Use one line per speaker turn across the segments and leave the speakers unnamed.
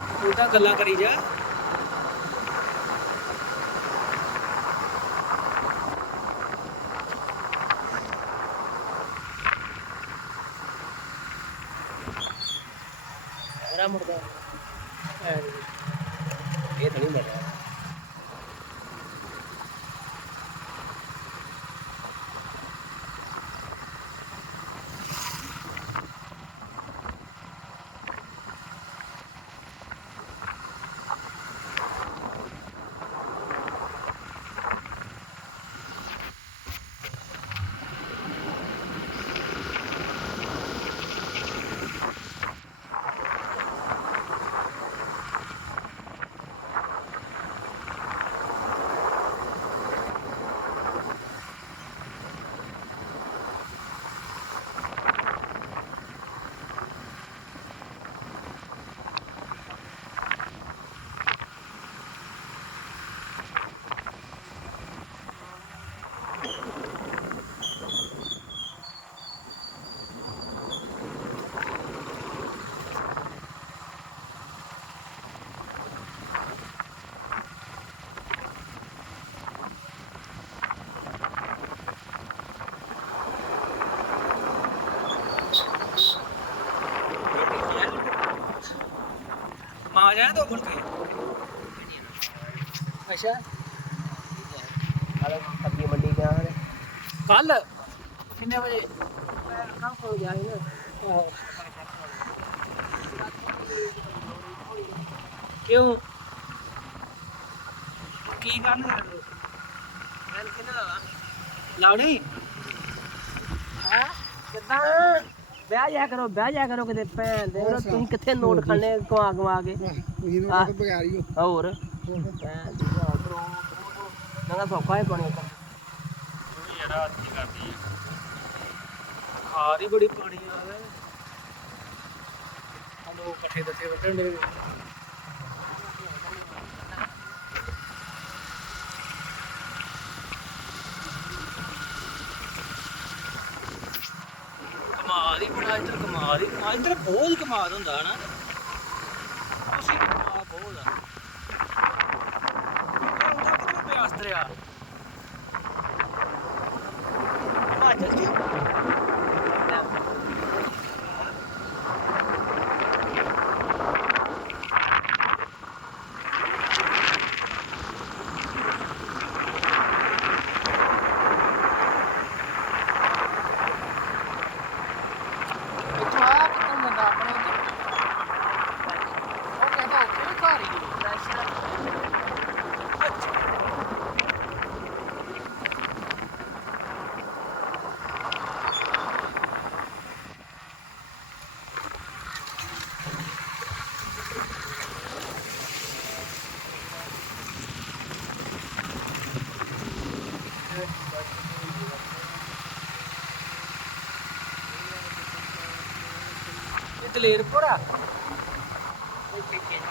ਤੂੰ ਤਾਂ ਗੱਲਾਂ ਕਰੀ ਜਾ
ਮੇਰਾ ਮੁਰਗਾ
ਇਹ ਤਾਂ ਨਹੀਂ ਮਰਿਆ ਜਾਣਾ ਦੋ ਮੁੜ ਕੇ ਅੱਛਾ
ਹਾਲੇ ਸਬਜ਼ੀ ਮੰਡੀ ਗਿਆ ਹਾਂ
ਕੱਲ ਕਿੰਨੇ ਵਜੇ?
ਕੰਮ ਹੋ ਗਿਆ ਸੀ ਨਾ
ਕਿਉਂ? ਕੀ ਕਰਨ
ਮੈਂ ਕਿਹਨਾਂ
ਲਾਉਣੀ?
ਹੈ? ਕਿੱਦਾਂ? ਬਹਿ ਜਾ ਕਰੋ ਬਹਿ ਜਾ ਕਰੋ ਕਿਤੇ ਭੈਣ ਦੇ ਵੀਰੋ, ਤੁਸੀਂ ਕਿੱਥੇ ਨੋਟ ਖਾਣੇ ਕਮਾ ਕਮਾ ਕੇ?
ਇਹਨੂੰ
ਆਹ।
ਤਾਂ ਬਗਾਰੀ ਹੋ
ਹੋਰ? ਭੈਣ ਦੀ ਕਰੋ ਨਾ ਸੌਖਾ ਹੈ ਪਾਣੀ ਤਾਂ
ਯਾਰ ਆਤੀ ਕਰਦੀ ਖਾਰ ਹੀ ਬੜੀ ਪਾਣੀ ਆ। ਗਿਆ ਹਲੋ ਇਕੱਠੇ ਦੱਸੇ ਵੱਢਣ ਦੇ ਕਮਾਲ ਹੀ ਬੜਾ ਇੱਧਰ ਕਮਾਲ ਹੀ ਕਮਾਲ ਇੱਧਰ ਬਹੁਤ ਕਮਾਲ ਹੁੰਦਾ ਹਨਾ। ਉਸੇ ਕਮਾਲ ਬਹੁਤ ਆ। ਉਹਦਾ ਕਿੱਥੇ ਪਿਆ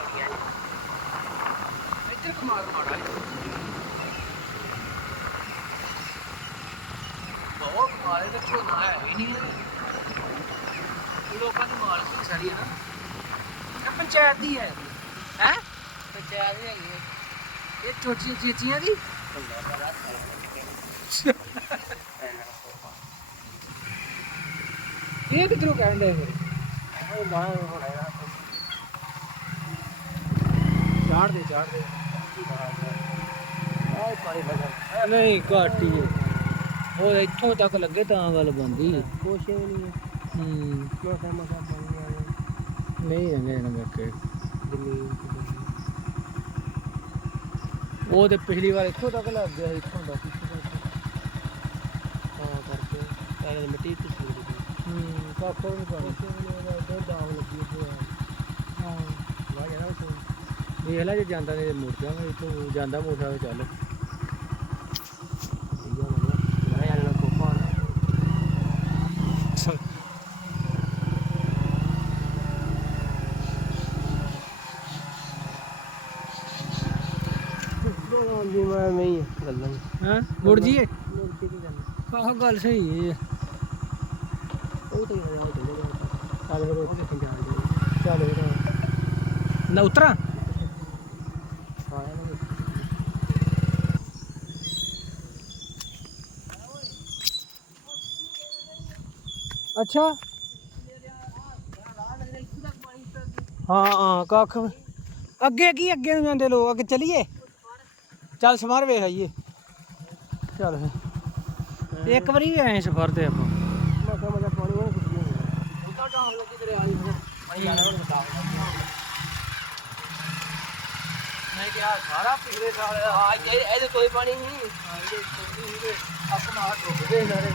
ਗਿਆ
ਇੱਧਰ ਕਮਾਲ ਮਾੜਾ ਹੈ ਬਹੁਤ ਮਾਲੇ ਤੇ ਝੋਨਾ ਹੈ ਹੀ ਨਹੀਂ ਇਹ ਲੋਕਾਂ ਦੀ ਮਾਲਕੀ ਸਾਰੀ ਹੈ ਨਾ? ਇਹ ਪੰਚਾਇਤ ਦੀ ਹੈ। ਹੈ?
ਪੰਚਾਇਤ ਹੈਗੀ ਹੈ।
ਇਹ ਚੋਚੀਆਂ ਚੀਚੀਆਂ ਦੀ? ਇਹ ਕਿਧਰੋਂ ਕਹਿੰਦੇ ਫਿਰ?
ਉਹ ਗਾਂ ਹੋਣਾ ਹੈ।
ਚਾੜ ਦੇ ਚਾੜ ਦੇ
ਆਹ ਪਾਣੀ ਲਗਾ
ਨਹੀਂ ਘੱਟ। ਉਹ ਇੱਥੋਂ ਤੱਕ ਲੱਗੇ ਤਾਂ ਗੱਲ ਬੰਦੀ
ਕੁਛ ਵੀ ਨਹੀਂ ਹੈ। ਮੋਟਾ ਮੋਟਾ ਪਾਣੀ ਆ
ਨਹੀਂ ਰੰਗੇ ਨਾ
ਚ
ਉਹ ਤੇ ਪਿਛਲੀ ਵਾਰ ਇੱਥੋਂ ਤੱਕ ਲੱਗ ਗਿਆ ਇੱਥੋਂ ਤੱਕ।
ਹਾਂ ਕਰਕੇ ਪਹਿਲੇ ਮਿੱਟੀ ਤੇ ਸੀ
ਹੂੰ ਕਾਕੋ ਨਹੀਂ ਪਾਣੀ
ਉਹ ਦਾਵ ਲੱਗੀ ਹੋਈ
ਹਾਂ
ਵਾ ਜਾਣਾ ਉਹ
ਵੇਖ ਲੈ ਜੇ ਜਾਂਦਾ ਨੇ ਮੁੜ ਜਾਵਾਂਗੇ ਇੱਥੋਂ ਜਾਂਦਾ ਮੋਟਾ ਚੱਲ।
ਆ ਮੈਂ ਮੈਂ ਹੀ ਗੱਲਾਂ
ਹਾਂ ਮੁੜ ਜੀਏ
ਗੱਲ
ਆਹ ਗੱਲ ਸਹੀ ਹੈ।
ਉਹ ਤੇ ਯਾਰ ਉਹ ਚੱਲੇ ਚੱਲ ਫਿਰ ਉਹ ਤੇ ਪੰਜਾਬ ਦੇ
ਚੱਲ ਫਿਰ ਨਾ ਉਤਰਾ ਅੱਛਾ ਹਾਂ ਹਾਂ ਕੱਖ ਅੱਗੇ ਕੀ ਅੱਗੇ ਨੂੰ ਜਾਂਦੇ ਲੋਕ ਅੱਗੇ ਚਲੀਏ ਚੱਲ ਸਮਾਰ ਵੇਖ ਆਈਏ ਚੱਲ ਫਿਰ ਇੱਕ ਵਾਰੀ ਵੀ ਆਏ ਸਫਰ ਤੇ ਆਪਾਂ
ਮਸਾ ਮਸਾ ਪਾਣੀ ਉਹ ਕੁੱਤੀ ਹੁੰਦਾ ਉਹਦਾ ਡਾਂਗ ਲੱਗੀ ਦਰਿਆ ਦੀ ਪਾਣੀ ਜਾਣਾ ਹੁਣ ਬਤਾ
ਮੈਂ ਕਿਹਾ ਸਾਰਾ ਪਿਛਲੇ ਸਾਲ
ਹਾਂ ਇਹ ਇਹਦੇ ਕੋਈ ਪਾਣੀ ਨਹੀਂ।
ਆਪਣਾ ਡੁੱਬਦੇ ਸਾਰੇ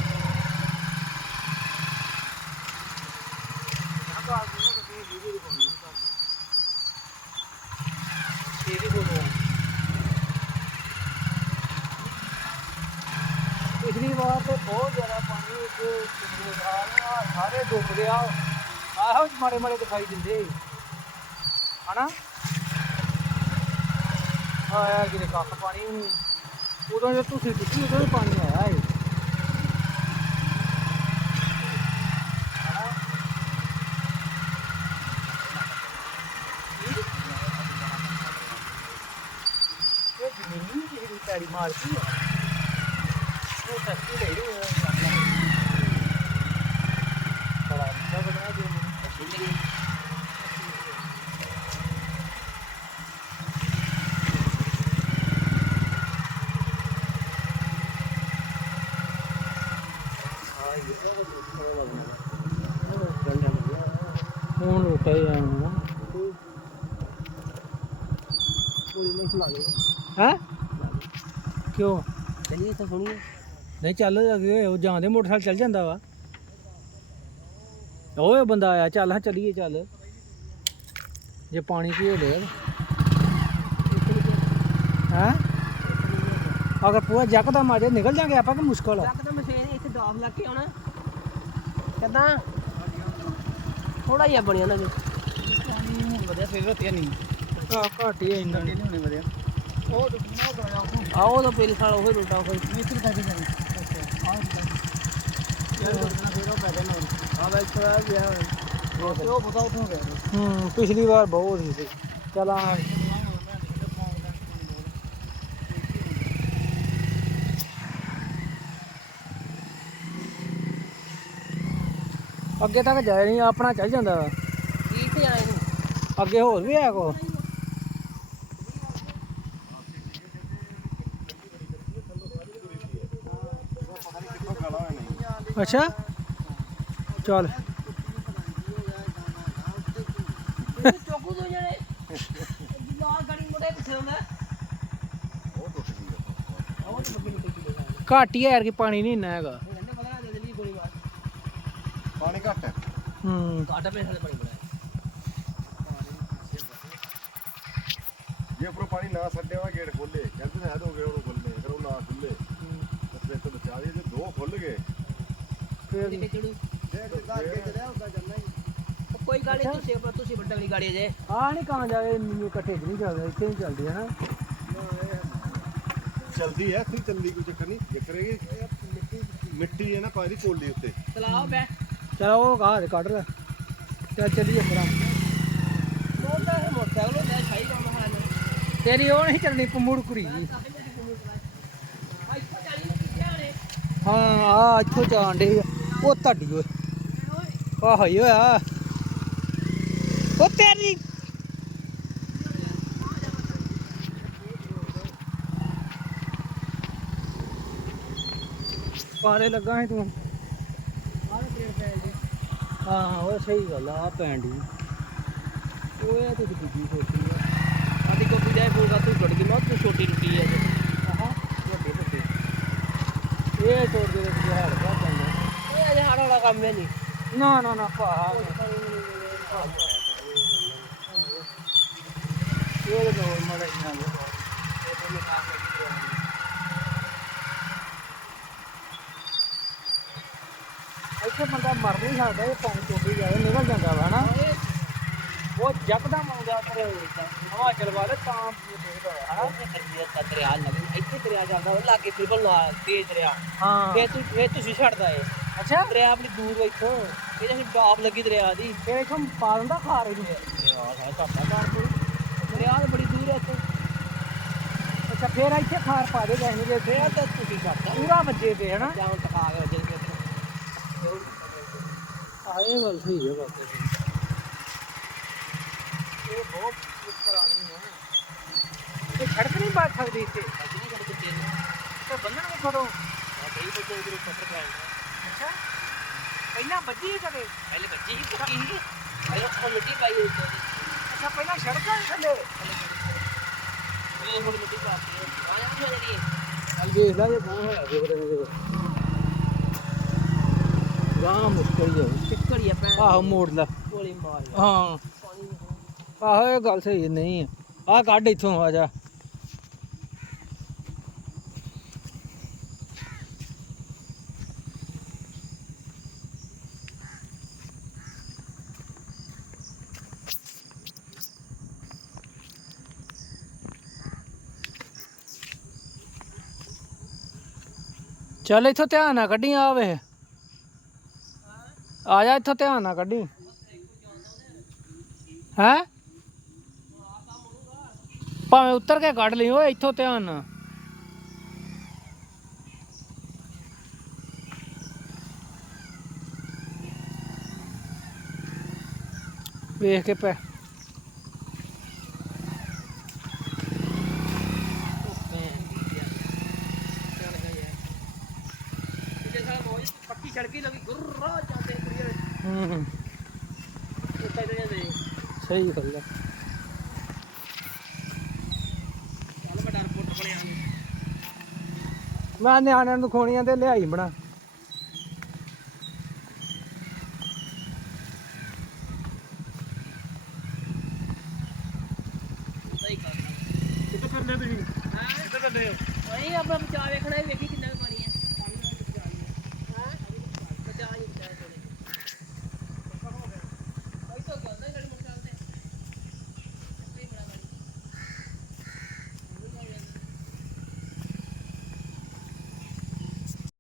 ਪਿਛਲੀ ਵਾਰ ਤੇ ਬਹੁਤ ਜ਼ਿਆਦਾ ਪਾਣੀ ਇੱਕ ਪਿਛਲੇ ਸਾਲ ਸਾਰੇ ਡੁੱਬ ਗਿਆ। ਆਹੋ ਮਾੜੇ ਮਾੜੇ ਦਿਖਾਈ ਦਿੰਦੇ। ਹਨਾ? ਆਇਆ ਕਿਤੇ ਕੱਖ ਪਾਣੀ ਵੀ ਨਹੀਂ। ਉਦੋਂ ਜਦ ਤੁਸੀਂ ਟੁੱਟੀ ਉਦੋਂ ਹੀ ਪਾਣੀ ਆਇਆ ਏ। ਹਨਾ? ਇਹ ਜ਼ਮੀਨੀ ਕਿਸੇ ਦੀ ਪੈੜੀ ਮਾਰਦੀ ਆ। ਉਹ ਸੱਚੀ ਲੈ ਰਹੀ ਹੈ ਬੜਾ ਅੱਛਾ ਬਣਾ ਦੇ ਮੈਨੂੰ ਹੁਣ ਰੋਟਾ ਹੀ ਆਉਣਾ
ਕੋਈ ਨਹੀਂ ਸੁਣਾ ਦੇ
ਹੈ? ਕਿਉਂ?
ਚਲੀਏ ਇੱਥੇ ਸੁਣੀਏ
ਨਹੀਂ, ਚੱਲ ਅੱਗੇ ਉਹ ਜਾਂਦੇ ਮੋਟਰਸਾਈਕਲ ਚੱਲ ਜਾਂਦਾ ਵਾ। ਓਏ, ਬੰਦਾ ਆਇਆ, ਚੱਲ, ਹਾਂ, ਚੱਲੀਏ, ਚੱਲ। ਜੇ ਪਾਣੀ ਪੀਏ ਲੈ ਹੈ? ਅਗਰ ਪੂਰਾ ਜੱਕਦਮ ਆ ਜਾਏ ਨਿਕਲ ਜਾਗੇ ਆਪਾਂ ਕਿ ਮੁਸ਼ਕਲ ਆ?
ਲੱਕ ਤਾਂ ਇੱਥੇ ਦਾਬ ਲੱਗ ਕੇ ਆਉਣਾ। ਕਿੱਦਾਂ? ਥੋੜਾ ਜਿਹਾ ਬਣਿਆ ਨਾ
ਵਧਿਆ ਫੇਰ ਤੇ ਨਹੀਂ ਆ ਘਾਟ ਹੀ ਇੰਨਾ। ਨਹੀਂ ਹੋਣੇ ਵਧਿਆ ਉਹ ਦੁੱਖਣਾ ਕਰਾਇਆ
ਆਓ ਤਾਂ ਪਹਿਲੇ ਸਾਲ ਉਹ ਰੋਟਾ ਹੋਈ
ਮਿੱਤਰ ਕਾ ਕੇ ਜਾਣੀ ਆ ਚੱਲ ਫੇਰ ਉਹ। ਪੈ ਜਾਣਾ
ਆ ਬਈ ਥੋੜਾ ਜਿਹਾ
ਤੇ ਉਹ ਬਤਾ ਉਠੋ ਗਿਆ ਹੂੰ ਪਿਛਲੀ ਵਾਰ ਬਹੁਤ ਸੀ। ਚਲ ਅੱਗੇ ਤੱਕ ਜਾਇਆ ਨਹੀਂ ਆਪਣਾ ਚੱਲ ਜਾਂਦਾ ਵਾ।
ਕੀ ਤੇ ਆਏ ਨੂੰ।
ਅੱਗੇ ਹੋਰ ਵੀ ਹੈ ਕੋ? ਅੱਛਾ। ਚੱਲ।
ਚੋਕੂ ਦੋ ਜਣੇ। ਲਾਲ ਗੜੀ ਮੁੰਡੇ ਪਿੱਛੇ ਹੁੰਦਾ?
ਘੱਟ ਯਾਰ ਕਿ ਪਾਣੀ ਨਹੀਂ ਇੰਨਾ ਹੈਗਾ
ਕਹਿੰਦੇ ਪਤਾ ਨਾ ਜਲਦੀ ਗੋਲੀ ਮਾਰ
ਪਾਣੀ ਘੱਟ ਹੈ।
ਹੂੰ
ਕਾਟਾ ਪੇ ਸਾਡੇ ਬੜੀ ਬੜਾ
ਜੇ ਉੱਪਰੋਂ ਪਾਣੀ ਨਾ ਛੱਡਿਆ ਹੋਇਆ ਗੇਟ ਖੋਲੇ ਕਹਿੰਦੇ ਨੇ ਹੱਦ ਹੋ ਗਏ ਉਹਨੂੰ ਖੋਲਨੇ ਫਿਰ ਉਹ ਨਾ ਖੁੱਲੇ ਤੇ ਤੋਂ ਬਚਾ ਦੇ ਜੇ ਦੋ ਖੁੱਲ ਗਏ।
ਫਿਰ
ਤੇ ਚੜੂ
ਜੇ ਜਿੱਦਾਂ ਅੱਗੇ ਚੜਿਆ ਹੁੰਦਾ ਜੰਨਾ ਹੀ।
ਕੋਈ ਗਾੜੀ ਤੁਸੀਂ ਆਪਣਾ ਤੁਸੀਂ ਵੱਡਾ ਵਾਲੀ ਗਾੜੀ ਜੇ
ਆ ਨਹੀਂ ਕਾਂ ਜਾਵੇ ਮੈਨੂੰ ਇਕੱਠੇ 'ਚ ਨਹੀਂ ਚੱਲਦੇ ਇੱਥੇ ਨਹੀਂ ਚੱਲਦੀ ਹੈ ਨਾ।
ਚਲਦੀ ਹੈ ਕੋਈ ਚੱਲਦੀ ਕੋਈ ਚੱਕਰ ਨਹੀਂ। ਜਿਕਰੇਗੀ ਮਿੱਟੀ ਹੈ ਨਾ ਪਾਣੀ ਦੀ ਕੋਲੀ ਉੱਤੇ।
ਚਲਾਓ ਬੈ
ਚਲ ਉਹ ਕਾਹ ਕੱਢ ਲੈ। ਚੱਲ ਚੱਲੀਏ ਫਿਰ
ਮੋਟਾ ਹੈ ਮੋਟਰਸਾਈਕਲ ਹੁੰਦਾ ਸਹੀ ਕੰਮ ਹੈ
ਤੇਰੀ ਉਹ ਨਹੀਂ ਚੱਲਣੀ ਪਮੂੜ ਕੁੜੀ ਜੀ ਹਾਂ, ਆ ਇੱਥੋਂ ਜਾਣ ਡੇ ਉਹ ਤੁਹਾਡੀ ਓਏ। ਆ ਹੋਈ ਹੋਇਆ ਉਹ ਤੇਰੀ। ਪਾਰੇ ਲੱਗਾ ਹੈ ਤੂੰ। ਹਾਂ ਹਾਂ ਉਹ ਸਹੀ ਗੱਲ ਆ ਦੀ। ਉਹ ਇਹ ਤੇ ਦੂਜੀ ਛੋਟੀ ਆ।
ਆਦੀ ਕੋ ਜਾਏ ਬੋਗਾ ਤੂੰ ਟੁੱਟ ਗਈ ਮੈਂ ਤੂੰ ਛੋਟੀ ਟੁੱਟੀ ਹੈ ਜੇ।
ਆਹਾ
ਵੱਡੀ ਵੱਡੀ
ਇਹ ਤੋੜ ਦੇ ਵਿੱਚ ਜਹਾੜ ਪਾ ਪੈਂਦਾ
ਇਹ ਅਜੇ ਹਾੜਾ ਵਾਲਾ ਕੰਮ ਹੈ ਨਹੀਂ।
ਨਾ ਨਾ ਨਾ ਭਾ ਇਹ ਲੋ ਮੜਾ ਇਹਨਾਂ ਦੇ ਬੰਦਾ ਮਰ ਨਹੀਂ ਸਕਦਾ ਇਹ ਪਾਣੀ ਚੋਬੀ ਜਾਏ ਨਿਕਲ ਜਾਂਦਾ ਵਾ ਹਨਾ? ਉਹ ਜਕਦਮ ਆਉਂਦਾ ਤੇ ਹਵਾ ਚਲਵਾ ਦੇ
ਤਾਂ ਦਰਿਆ ਲੱਗ ਇੱਥੇ ਦਰਿਆ ਜਾਂਦਾ ਉਹ ਲਾਗੇ ਬਿਲਕੁਲ ਤੇਜ਼ ਦਰਿਆ।
ਹਾਂ।
ਫੇਰ ਤੂੰ ਫੇਰ ਤੁਸੀਂ ਛੱਡਦਾ ਏ
ਅੱਛਾ।
ਦਰਿਆ ਆਪਣੀ ਦੂਰ ਇੱਥੋਂ। ਇਹ ਜਿਹੜੀ ਡਾਪ ਲੱਗੀ ਦਰਿਆ ਦੀ।
ਫੇਰ
ਦਰਿਆ ਬੜੀ ਦੂਰ ਹੈ ਇੱਥੇ।
ਅੱਛਾ ਫੇਰ ਇੱਥੇ ਪੂਰਾ ਆਏ ਗੱਲ ਸਹੀ ਹੈ ਬਾਤ ਇਹ ਬਹੁਤ ਪੁਰਾਣੀ ਹੈ ਇਹ ਸੜਕ ਨਹੀਂ ਪਾ ਸਕਦੀ ਇੱਥੇ।
ਨਹੀਂ ਕਰ ਕਿਤੇ
ਤੇ ਬੰਨਣ ਨੂੰ ਖੜੋ।
ਆ ਕਈ ਬੱਚੇ ਇਧਰ ਪੱਤਰ ਪੈ
ਅੱਛਾ। ਪਹਿਲਾਂ ਹੈ ਕਦੇ?
ਪਹਿਲੇ ਬੱਚੇ ਹੀ ਪੱਕੀ ਸੀ। ਪਹਿਲੇ ਉਹ ਮਿੱਟੀ ਪਾਈ ਹੋਈ ਸੀ।
ਅੱਛਾ ਪਹਿਲਾਂ ਸੜਕਾਂ ਥੱਲੇ।
ਉਹ ਹੁਣ ਮਿੱਟੀ ਪਾਤੀ ਹੈ। ਆਇਆ ਨਹੀਂ ਜਿਹੜੀ
ਚੱਲ ਵੇਖ ਲੈ ਜੇ ਬਹੁਤ ਹੋਇਆ ਸੀ ਉਹਦੇ ਨਾਲ ਗਾਂ ਮੁਸ਼ਕਲ ਹੀ ਹੈ
ਟਿੱਕੜੀ ਆ ਭੈਣ
ਆਹੋ ਮੋੜ ਲੈ।
ਗੋਲੀ ਮਾਰ
ਹਾਂ।
ਪਾਣੀ
ਆਹੋ ਇਹ ਗੱਲ ਸਹੀ ਨਹੀਂ ਆ। ਕੱਢ ਇੱਥੋਂ ਆ ਜਾ। ਚੱਲ ਇੱਥੋਂ ਧਿਆਨ ਨਾਲ ਕੱਢੀ ਆਵੇ ਆ ਜਾ ਇੱਥੋਂ ਧਿਆਨ ਨਾਲ ਕੱਢੀ। ਹੈ? ਭਾਵੇਂ ਉੱਤਰ ਕੇ ਕੱਢ ਲਈ, ਓਏ ਇੱਥੋਂ ਧਿਆਨ ਨਾਲ। ਵੇਖ ਕੇ ਪੈ
ਸੜਕੀ ਲੱਗੀ ਗੁਰਰਾ ਜਾਂਦੇ
ਹੂੰ ਸਹੀ ਗੱਲ
ਮੈਂ
ਨਿਆਣਿਆਂ ਨੂੰ ਖੋਣੀਆਂ ਤੇ ਲਿਆਈ ਬਣਾ।
ਕਿੱਥੇ ਕਰਦੇ ਤੁਸੀਂ?
ਹਾਂ ਕਿੱਥੇ ਕਰਦੇ ਹੋ? ਅਸੀਂ ਆਪਾਂ ਬਚਾ ਵੇਖਣਾ ਵੇਖੀ